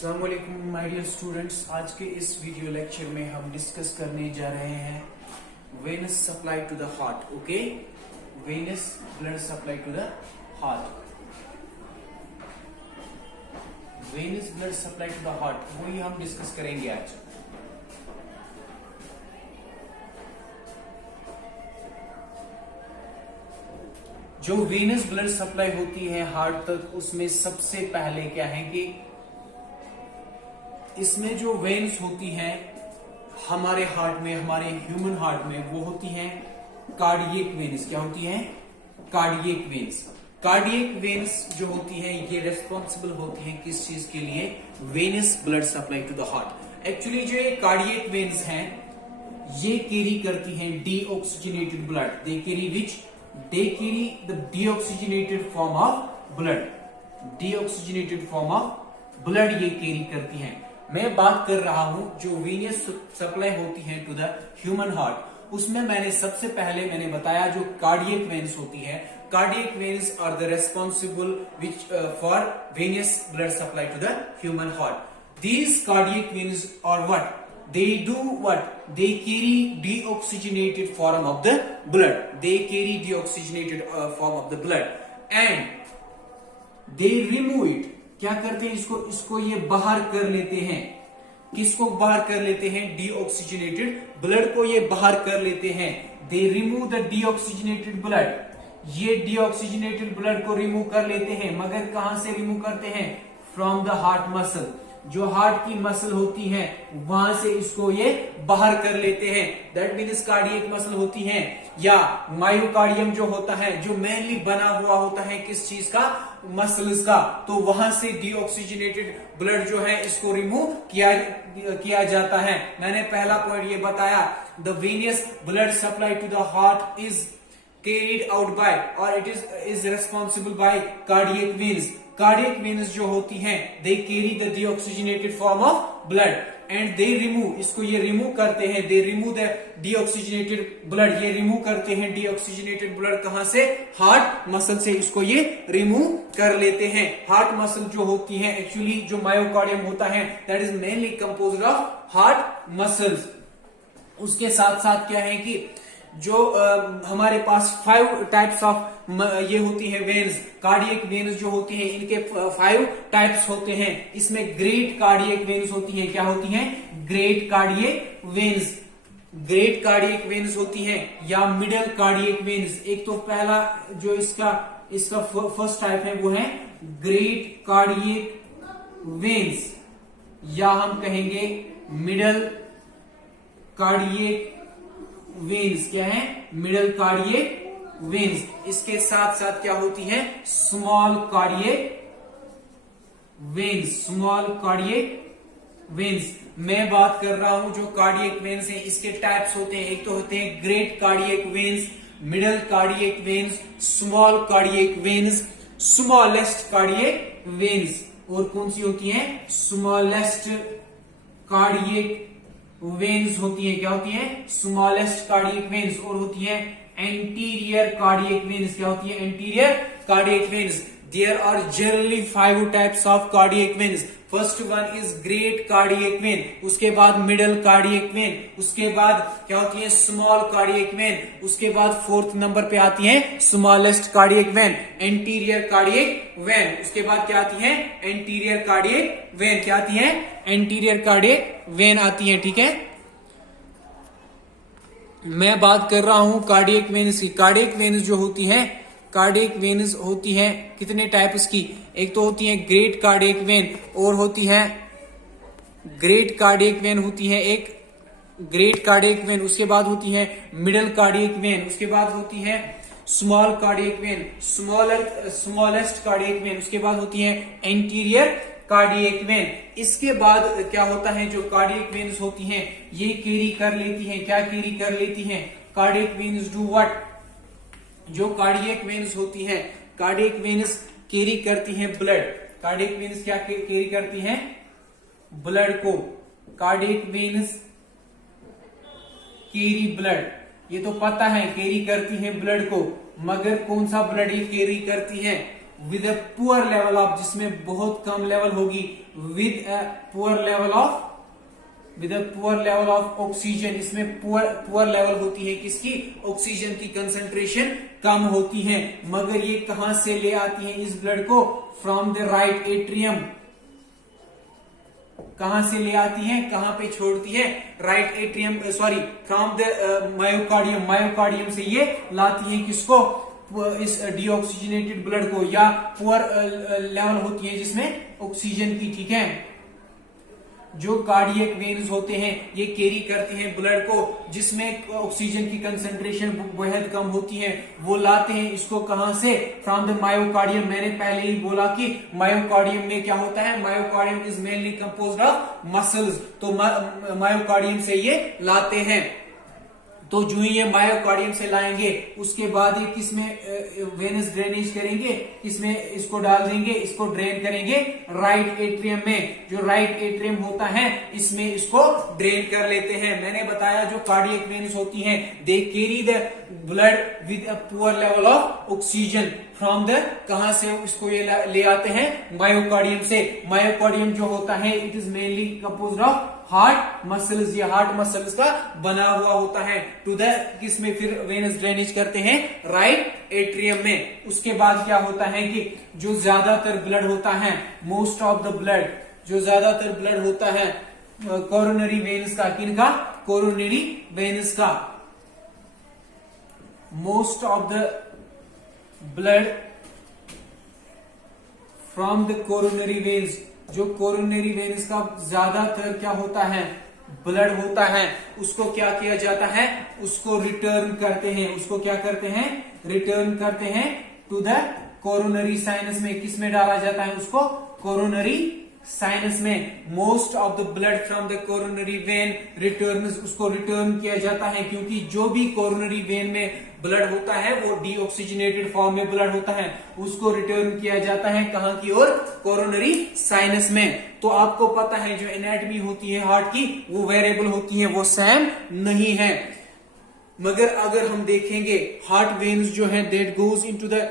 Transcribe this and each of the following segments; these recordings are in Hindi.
अस्सलाम वालेकुम माय डियर स्टूडेंट्स। आज के इस वीडियो लेक्चर में हम डिस्कस करने जा रहे हैं venous supply to the heart. Okay, venous blood supply to the heart, venous blood supply to the heart, वही हम डिस्कस करेंगे आज। जो वेनस ब्लड सप्लाई होती है हार्ट तक, उसमें सबसे पहले क्या है कि इसमें जो वेन्स होती हैं हमारे हार्ट में, हमारे ह्यूमन हार्ट में, वो होती हैं कार्डियक वेन्स। क्या होती हैं? Cardiac veins. कार्डियक वेन्स जो होती हैं ये रेस्पॉन्सिबल होती हैं किस चीज के लिए? Venous blood supply to the heart. Actually जो ये कार्डियक वेन्स हैं ये कैरी करती हैं deoxygenated blood. They carry which? They carry the deoxygenated form of blood. Deoxygenated form of blood ये कैरी करती हैं। मैं बात कर रहा हूं जो वेनस सप्लाई होती है टू द ह्यूमन हार्ट, उसमें मैंने सबसे पहले बताया जो कार्डियक वेन्स होती है। Cardiac veins are the responsible which for venous blood supply to the human heart. These cardiac veins are what? They do what? They carry deoxygenated form of the blood. They carry deoxygenated form of the blood and they remove it. क्या करते हैं? इसको ये बाहर कर लेते हैं। किसको बाहर कर लेते हैं? डीऑक्सीजनेटेड ब्लड को ये बाहर कर लेते हैं। They remove the deoxygenated blood. ये डीऑक्सीजनेटेड ब्लड को रिमूव कर लेते हैं, मगर कहां से रिमूव करते हैं? From the heart muscle. जो हार्ट की मसल होती है वहां से इसको ये बाहर कर लेते हैं। दैट मीन्स कार्डियक मसल होती है या मायोकार्डियम जो होता है, जो मेनली बना हुआ होता है किस चीज का? मसल्स का। तो वहां से डीऑक्सीजनेटेड ब्लड जो है इसको रिमूव किया जाता है। मैंने पहला पॉइंट ये बताया, the venous blood supply to the heart is carried out by or it is responsible by cardiac veins. Cardiac veins जो होती हैं they carry the deoxygenated form of blood and they remove, इसको ये रिमूव करते हैं। they remove the deoxygenated blood, ये रिमूव करते हैं deoxygenated blood कहां से? हार्ट मसल से इसको ये रिमूव कर लेते हैं। हार्ट मसल जो होती है एक्चुअली जो मायोकार्डियम होता है that is mainly composed of heart muscles. उसके साथ साथ क्या है कि जो हमारे पास 5 टाइप्स ऑफ ये होती है वेन्स, कार्डियक वेन्स जो होती हैं इनके 5 टाइप्स होते हैं। इसमें ग्रेट कार्डियक वेन्स होती हैं। क्या होती हैं? Great cardiac veins. Great cardiac veins होती हैं या मिडल कार्डियक वेन्स। एक तो पहला जो इसका फर्स्ट टाइप है वो है ग्रेट कार्डियक वेन्स, या हम कहेंगे मिडल कार्डियक वेन्स। क्या है? Middle cardiac veins. इसके साथ साथ क्या होती है? Small cardiac veins. Small cardiac veins. मैं बात कर रहा हूं जो कार्डियक वेन्स हैं इसके टाइप्स होते हैं। एक तो होते हैं great cardiac veins, middle cardiac veins, small cardiac veins, smallest cardiac veins. और कौन सी होती है? स्मॉलेस्ट कार्डियक वेन्स होती है। क्या होती है? Smallest cardiac veins. और होती है एंटीरियर कार्डियक वेन्स। क्या होती है? Anterior cardiac veins. There are generally 5 types of cardiac veins. First one is great cardiac vein, उसके बाद मिडल कार्डियक वेन, उसके बाद क्या होती है? स्मॉल कार्डियक वेन, उसके बाद 4th नंबर पे आती है smallest cardiac vein, anterior cardiac vein. उसके बाद क्या आती है? Anterior cardiac vein. क्या आती है? एंटीरियर कार्डियक वेन आती है। ठीक है, मैं बात कर रहा हूं कार्डियक वेन्स की। कार्डियक वेन्स जो होती है, कार्डियक वेन्स होती है कितने टाइप्स की? एक तो होती है ग्रेट कार्डियक वेन, और होती है ग्रेट कार्डियक वेन होती है एक ग्रेट कार्डियक वेन। उसके बाद होती है मिडल कार्डियक वेन, उसके बाद होती है small cardiac vein, smallest cardiac vein, उसके बाद होती है एंटीरियर कार्डियक वेन। इसके बाद क्या होता है? जो कार्डियक वेन्स होती हैं ये कैरी कर लेती हैं। क्या कैरी कर लेती हैं? Cardiac veins do what? जो कार्डियक वेन्स होती हैं, कार्डियक वेन्स कैरी करती हैं ब्लड। कार्डियक वेन्स क्या कैरी करती हैं? ब्लड को। कार्डियक वेन्स कैरी ब्लड, ये तो पता है कैरी करती हैं ब्लड को, मगर कौन सा ब्लड ये कैरी करती है? With a poor level of, जिसमें बहुत कम लेवल होगी, with a poor level of oxygen, इसमें पुअर लेवल होती है किसकी, ऑक्सीजन की कंसंट्रेशन कम होती है। मगर ये कहां से ले आती है इस ब्लड को, फ्रॉम द राइट एट्रियम। कहां से ले आती है, कहां पे छोड़ती है, right atrium, sorry from the myocardium, myocardium से ये लाती है किसको, इस डीऑक्सीजनेटेड ब्लड को, या पुअर लेवल होती है जिसमें ऑक्सीजन की, ठीक है। जो कार्डियक वेन्स होते हैं ये कैरी करते हैं ब्लड को, जिसमें ऑक्सीजन की कंसंट्रेशन बेहद कम होती है, वो लाते हैं इसको कहां से, फ्रॉम द मायोकार्डियम। मैंने पहले ही बोला कि मायोकार्डियम में क्या होता है, myocardium is mainly composed of muscles, तो मायोकार्डियम से ये लाते हैं। तो जो ये मायोकार्डियम से लाएंगे उसके बाद ये किसमें वेनस ड्रेनेज करेंगे, किसमें इसको डाल देंगे, इसको ड्रेन करेंगे राइट एट्रियम में। जो राइट एट्रियम होता है इसमें इसको ड्रेन कर लेते हैं। मैंने बताया जो कार्डियक वेन्स होती हैं दे carry the blood with a poor level of oxygen from the, कहां से इसको ये ले आते हैं, मायोकार्डियम से। मायोकार्डियम जो होता है it is mainly composed of heart muscles, ये हार्ट मसल्स का बना हुआ होता है। टू द किसमें फिर वेनस ड्रेनेज करते हैं, राइट एट्रियम में। उसके बाद क्या होता है कि जो ज्यादातर ब्लड होता है, मोस्ट ऑफ द ब्लड, जो ज्यादातर ब्लड होता है कोरोनरी वेन्स का, किनका, कोरोनरी वेन्स का, most of the blood from the coronary veins, जो कोरोनरी वेन्स का ज्यादातर क्या होता है, ब्लड होता है, उसको क्या किया जाता है, उसको रिटर्न करते हैं, उसको क्या करते हैं, रिटर्न करते हैं टू द कोरोनरी साइनस में। किस में डाला जाता है उसको, कोरोनरी साइनस में। Most of the blood from the coronary when returns, उसको रिटर्न किया जाता है, क्योंकि जो भी कोरोनरी वेन में ब्लड होता है वो डीऑक्सीजनेटेड फॉर्म में ब्लड होता है, उसको रिटर्न किया जाता है कहां की ओर, कोरोनरी साइनस में। तो आपको पता है जो एनाटॉमी होती है हार्ट की वो वेरिएबल होती है, वो सेम नहीं है। मगर अगर हम देखेंगे हार्ट वेन्स जो है that goes into the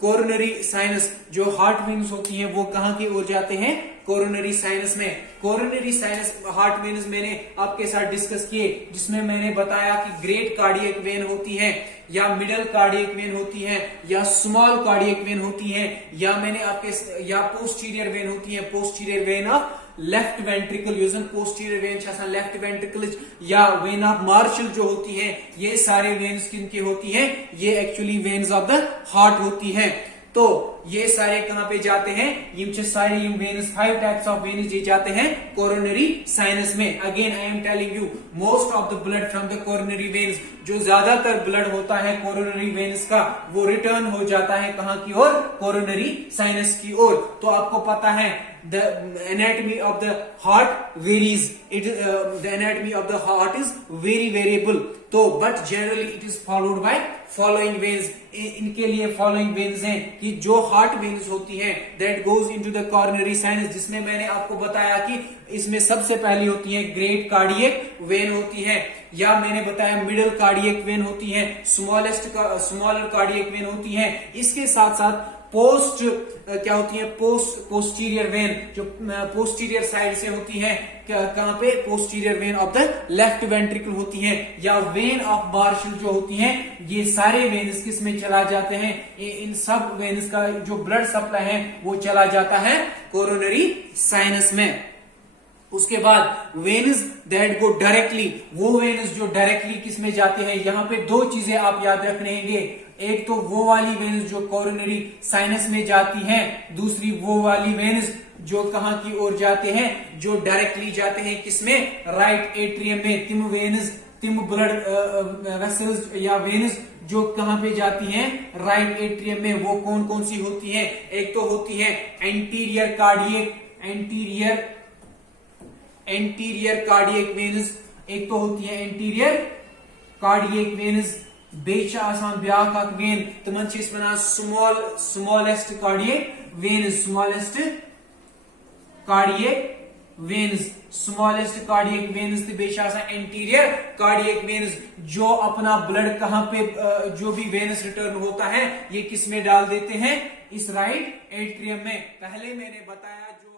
coronary sinus, जो हार्ट वेन्स होती हैं वो कहां की ओर जाते हैं, कोरोनरी साइनस में। कोरोनरी साइनस हार्ट वेन्स मैंने आपके साथ डिस्कस किए, जिसमें मैंने बताया कि ग्रेट कार्डियक वेन होती है, या मिडल कार्डियक वेन होती है, या स्मॉल कार्डियक वेन होती है, या मैंने आपके या पोस्टीरियर वेन होती है, posterior vein of left ventricle, यूजन पोस्टीरियर वेन लेफ्ट वेंट्रिकल, या वेन ऑफ मार्शल जो होती है, ये सारे वेन्स किनकी होती हैं, ये actually veins of the heart होती है। तो ये सारे कहां पे जाते हैं, ये सारे वेन्स, 5 टाइप्स ऑफ वेन्स ये जाते हैं कोरोनरी साइनस में। Again I am telling you, most of the blood from the coronary veins, जो ज्यादातर ब्लड होता है कोरोनरी वेन्स का वो रिटर्न हो जाता है कहां की ओर, कोरोनरी साइनस की ओर। तो आपको पता है the anatomy of the heart varies, the anatomy of the heart is very variable, तो but generally it is followed by following veins। इनके लिए following veins हैं कि जो heart veins होती हैं that goes into the coronary sinus, जिसमें मैंने आपको बताया कि इसमें सबसे पहली होती है ग्रेट कार्डियक वेन होती है, या मैंने बताया मिडिल कार्डियक वेन होती है, स्मॉलर कार्डियक वेन होती है। इसके साथ साथ पोस्ट क्या होती है, पोस्टीरियर वेन, जो पोस्टीरियर साइड से होती है, कहां पे, posterior vein of the left ventricle होती है, या वेन ऑफ मार्शल जो होती है। ये सारे वेन्स किस में चला जाते हैं, इन सब वेन्स का जो ब्लड सप्लाई है वो चला जाता है कोरोनरी साइनस में। उसके बाद वेन्स दैट गो डायरेक्टली, वो वेन्स जो डायरेक्टली किस में जाते हैं, यहां पे दो चीजें आप याद रखनेंगे, एक तो वो वाली वेन्स जो कोरोनरी साइनस में जाती हैं, दूसरी वो वाली वेन्स जो कहां की ओर जाते हैं, जो डायरेक्टली जाते हैं किसमें, राइट एट्रियम में। तिम ब्लड वेसल्स या वेन्स जो कहां पे जाती हैं, राइट एट्रियम में, वो कौन कौन सी होती हैं, एक तो होती है एंटीरियर कार्डियक वेन्स, एक तो होती है एंटीरियर कार्डियक वेन्स, बेच आसान ब्याख अक वेन, तमन चीज बना smallest cardiac vein, smallest cardiac veins, smallest cardiac veins तो बेश एंटीरियर कार्डियक वेन्स, जो अपना ब्लड कहां पे जो भी वेनस रिटर्न होता है ये किस में डाल देते हैं, इस राइट एट्रियम में। पहले मैंने बताया जो